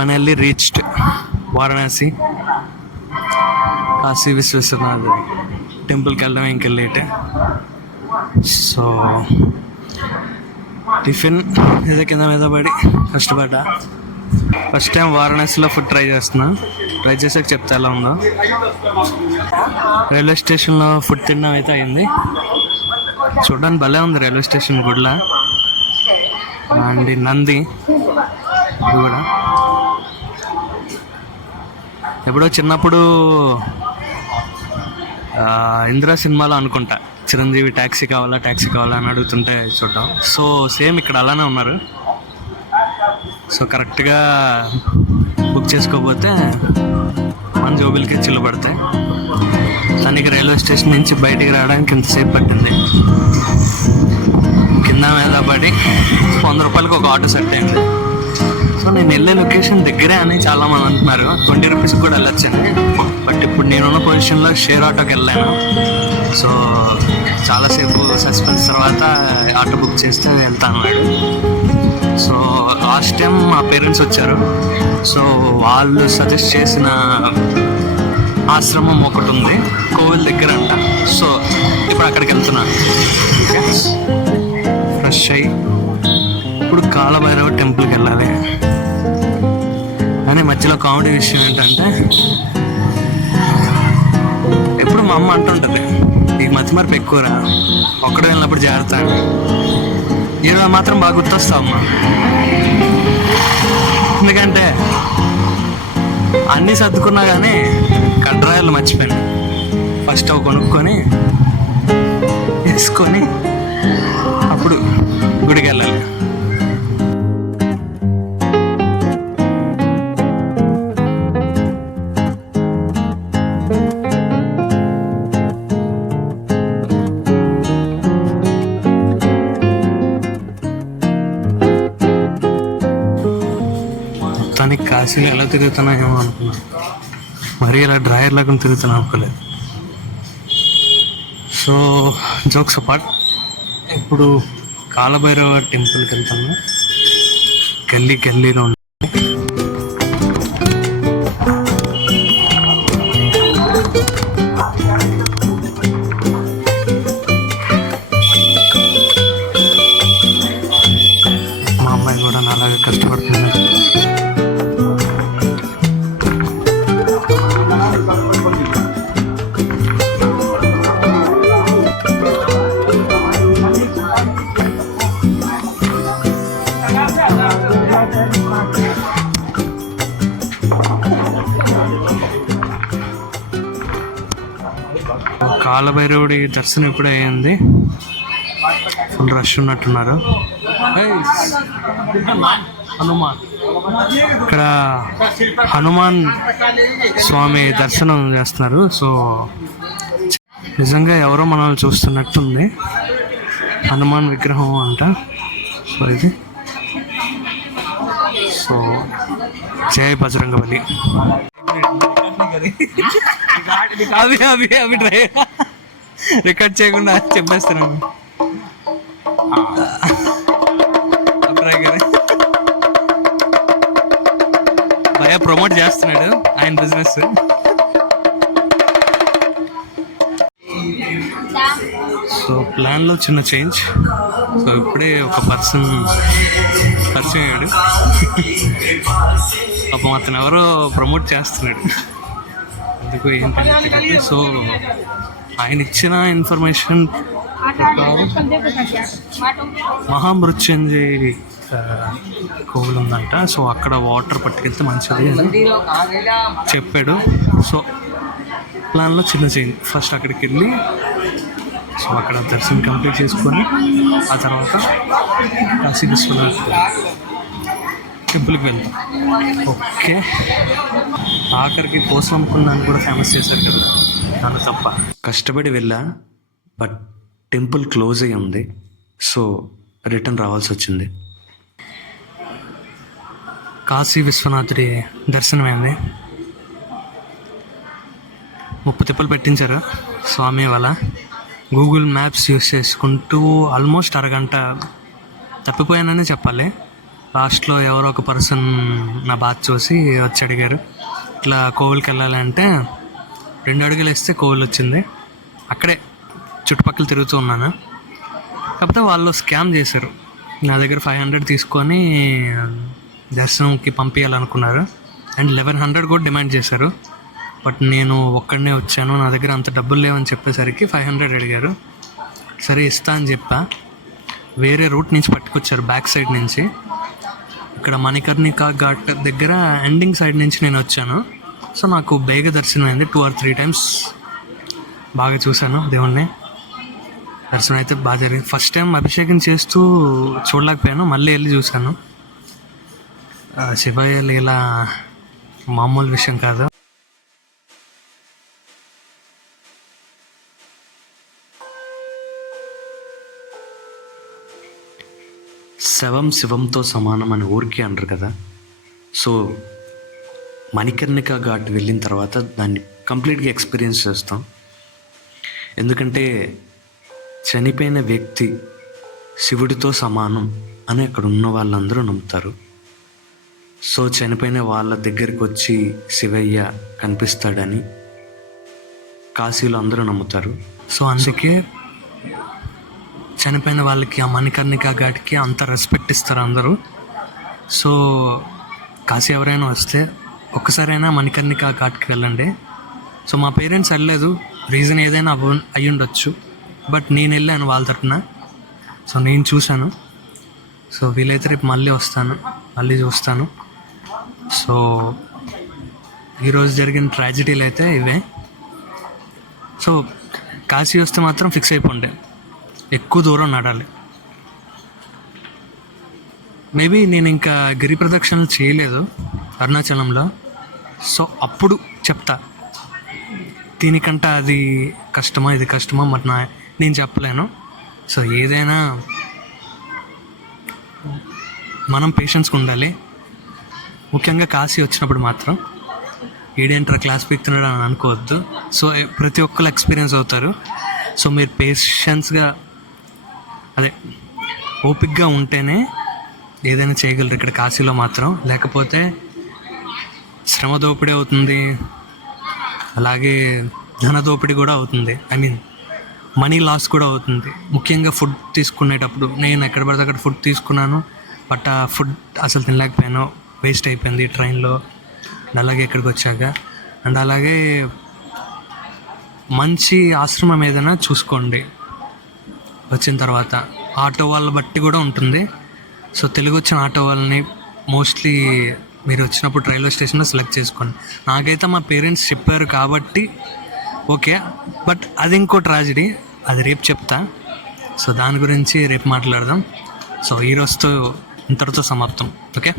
Finally reached Varanasi. Kashi Vishweshwarnath టెంపుల్కి వెళ్ళడం ఇంకా లేట్. సో టిఫిన్ ఏదో కింద మీద పడి కష్టపడ్డా. ఫస్ట్ టైం వారణాసిలో ఫుడ్ ట్రై చేసాక చెప్తే ఎలా ఉందో. రైల్వే స్టేషన్లో ఫుడ్ తినడం అయితే అయింది. చూడడానికి భలే ఉంది రైల్వే స్టేషన్ గుడిలా. అండ్ నంది ఇది కూడా ఎప్పుడో చిన్నప్పుడు ఇందిరా సినిమాలో అనుకుంటా చిరంజీవి ట్యాక్సీ కావాలా అని అడుగుతుంటే చూద్దాం. సో సేమ్ ఇక్కడ అలానే ఉన్నారు. సో కరెక్ట్గా బుక్ చేసుకోకపోతే మన జోబులకే చిల్లు పడతాయి. తనకి రైల్వే స్టేషన్ నుంచి బయటికి రావడానికి ఇంతసేపు పట్టింది. కింద మీద పడి 100 రూపాయలకి ఒక ఆటో సెట్ అయింది. సో నేను వెళ్ళే లొకేషన్ దగ్గరే అని చాలామంది అంటున్నారు. 20 రూపీస్కి కూడా వెళ్ళొచ్చండి. బట్ ఇప్పుడు నేనున్న పొజిషన్లో షేర్ ఆటోకి వెళ్ళాను. సో చాలాసేపు సస్పెన్స్ తర్వాత ఆటో బుక్ చేస్తే వెళ్తాను అన్నాడు. సో లాస్ట్ టైం మా పేరెంట్స్ వచ్చారు. సో వాళ్ళు సజెస్ట్ చేసిన ఆశ్రమం ఒకటి ఉంది కోవిల్ దగ్గర అంట. సో ఇప్పుడు అక్కడికి వెళ్తున్నాను. ఫ్రెష్ అయ్యి ఇప్పుడు కాలభైరవ టెంపుల్కి వెళ్ళాలి. కానీ మధ్యలో కామెడీ విషయం ఏంటంటే ఎప్పుడు మా అమ్మ అంటుంటుంది, ఈ మధ్య మరపు ఎక్కువరా, ఒక్కడే వెళ్ళినప్పుడు జాగ్రత్త అని. ఈరోజు మాత్రం బాగా గుర్తొస్తావు అమ్మ. ఎందుకంటే అన్నీ సర్దుకున్నా కానీ కడ్రాయలు మర్చిపోయాను. ఫస్ట్ అవి కొనుక్కొని వేసుకొని అప్పుడు గుడికి వెళ్ళాలి. మొత్తానికి కాశీలో ఎలా తిరుగుతున్నాయేమో అనుకున్నాను. మరీ ఇలా డ్రాయర్ లాగా తిరుగుతున్నా అనుకోలేదు. సో జోక్స్ అపార్ట్, ఇప్పుడు కాలభైరవ టెంపుల్కి వెళ్తాను. గల్లీలో మా అమ్మాయి కూడా అలాగే కష్టపడుతుంది. కాలభైరవుడి దర్శనం ఇప్పుడే అయ్యింది. ఫుల్ రష్ ఉన్నట్టున్నారు. ఇక్కడ హనుమాన్ స్వామి దర్శనం చేస్తున్నారు. సో నిజంగా ఎవరో మనల్ని చూస్తున్నట్టుంది. హనుమాన్ విగ్రహం అంట. సో ఇది సో జై బజరంగబలి. అవి ట్రై రికార్డ్ చేయకుండా చెప్పేస్తున్నాను. భయ ప్రమోట్ చేస్తున్నాడు ఆయన బిజినెస్. సో ప్లాన్లో చిన్న చేంజ్. సో ఇప్పుడే ఒక పర్సన్ అయ్యాడు. పాపం అతను ఎవరో ప్రమోట్ చేస్తున్నాడు. అందుకు ఏంటంటే సో ఆయన ఇచ్చిన ఇన్ఫర్మేషన్ మహామృత్యుంజయ కోవిల్ ఉందంట. సో అక్కడ వాటర్ పట్టుకెళ్తే మంచిది అని చెప్పాడు. సో ప్లాన్లో చిన్న చేంజ్. ఫస్ట్ అక్కడికి వెళ్ళి సో అక్కడ దర్శనం కంప్లీట్ చేసుకొని ఆ తర్వాత కాశీ విశ్వనాథ్ టెంపుల్కి వెళ్తాం. ఓకే, ఆఖరికి పోసంపున్నాను కూడా ఫేమస్ చేశారు కదా, నన్ను తప్ప కష్టపడి వెళ్ళా. బట్ టెంపుల్ క్లోజ్ అయ్యి ఉంది. సో రిటర్న్ రావాల్సి వచ్చింది. కాశీ విశ్వనాథుడి దర్శనమైంది. 30 తిప్పలు పెట్టించారు స్వామి వాళ్ళ. గూగుల్ మ్యాప్స్ యూస్ చేసుకుంటూ ఆల్మోస్ట్ అరగంట తప్పిపోయానని చెప్పాలి. లాస్ట్లో ఎవరో ఒక పర్సన్ నా బాధ చూసి వచ్చి అడిగారు, ఇట్లా కోవిల్కి వెళ్ళాలంటే 2 అడుగులు వేస్తే కోవిల్ వచ్చింది. అక్కడే చుట్టుపక్కల తిరుగుతూ ఉన్నాను. కాకపోతే వాళ్ళు స్కామ్ చేశారు. నా దగ్గర 500 తీసుకొని దర్శనంకి పంపించాలనుకున్నారు అండ్ 1100 కూడా డిమాండ్ చేశారు. బట్ నేను ఒక్కడనే వచ్చాను, నా దగ్గర అంత డబ్బులు లేవని చెప్పేసరికి 500 అడిగారు. సరే ఇస్తా అని చెప్పా. వేరే రూట్ నుంచి పట్టుకొచ్చారు, బ్యాక్ సైడ్ నుంచి. ఇక్కడ మణికర్ణికా ఘాట్ దగ్గర ఎండింగ్ సైడ్ నుంచి నేను వచ్చాను. సో నాకు బేగ దర్శనం అయింది. 2 or 3 times బాగా చూశాను దేవుణ్ణి. దర్శనం అయితే బాగా జరిగింది. ఫస్ట్ టైం అభిషేకం చేస్తూ చూడలేకపోయాను, మళ్ళీ వెళ్ళి చూశాను. శివయ్య లీల మామూలు విషయం కాదు. శవం శివంతో సమానం అని ఊరికే అంటారు కదా. సో మణికర్ణికా ఘాట్ వెళ్ళిన తర్వాత దాన్ని కంప్లీట్గా ఎక్స్పీరియన్స్ చేస్తాం. ఎందుకంటే చనిపోయిన వ్యక్తి శివుడితో సమానం అని అక్కడ ఉన్న వాళ్ళందరూ నమ్ముతారు. సో చనిపోయిన వాళ్ళ దగ్గరికి వచ్చి శివయ్య కనిపిస్తాడని కాశీలో అందరూ నమ్ముతారు. సో అందుకే చనిపోయిన వాళ్ళకి ఆ మణికర్ణికా ఘాట్కి అంత రెస్పెక్ట్ ఇస్తారు అందరూ. సో కాశీ ఎవరైనా వస్తే ఒక్కసారైనా మణికర్ణికా ఘాట్కి వెళ్ళండి. సో మా పేరెంట్స్ వెళ్ళలేదు, రీజన్ ఏదైనా అయ్యి ఉండొచ్చు. బట్ నేను వెళ్ళాను వాళ్ళ తరపున. సో నేను చూశాను. సో వీలైతే రేపు మళ్ళీ వస్తాను, మళ్ళీ చూస్తాను. సో ఈరోజు జరిగిన ట్రాజడీలు అయితే ఇవే. సో కాశీ వస్తే మాత్రం ఫిక్స్ అయిపోండి, ఎక్కువ దూరం నడాలి. మేబీ నేను ఇంకా గిరి ప్రదక్షిణలు చేయలేదు అరుణాచలంలో. సో అప్పుడు చెప్తా, దీనికంటే అది కష్టమా ఇది కష్టమా మరి నేను చెప్పలేను. సో ఏదైనా మనం పేషెన్స్గా ఉండాలి. ముఖ్యంగా కాశీ వచ్చినప్పుడు మాత్రం ఈడేంట్రా క్లాస్ పీక్తున్నాడు అని అనుకోవద్దు. సో ప్రతి ఒక్కరు ఎక్స్పీరియన్స్ అవుతారు. సో మీరు పేషెన్స్గా ఓపిక్గా ఉంటేనే ఏదైనా చేయగలరు ఇక్కడ కాశీలో మాత్రం. లేకపోతే శ్రమ దోపిడీ అవుతుంది, అలాగే ధన దోపిడీ కూడా అవుతుంది. మనీ లాస్ కూడా అవుతుంది. ముఖ్యంగా ఫుడ్ తీసుకునేటప్పుడు నేను ఎక్కడ పడితే అక్కడ ఫుడ్ తీసుకున్నాను, బట్ ఆ ఫుడ్ అసలు తినలేకపోయాను, వేస్ట్ అయిపోయింది ట్రైన్లో అలాగే ఇక్కడికి వచ్చాక. అండ్ అలాగే మంచి ఆశ్రమం ఏదైనా చూసుకోండి వచ్చిన తర్వాత. ఆటో వాళ్ళ బట్టి కూడా ఉంటుంది. సో తెలుగు వచ్చిన ఆటో వాళ్ళని మోస్ట్లీ మీరు వచ్చినప్పుడు రైల్వే స్టేషన్లో సెలెక్ట్ చేసుకోండి. నాకైతే మా పేరెంట్స్ చెప్పారు కాబట్టి ఓకే, బట్ అది ఇంకో ట్రాజడీ, అది రేపు చెప్తా. సో దాని గురించి రేపు మాట్లాడదాం. సో ఈరోజుతో ఇంతటితో సమాప్తం. ఓకే.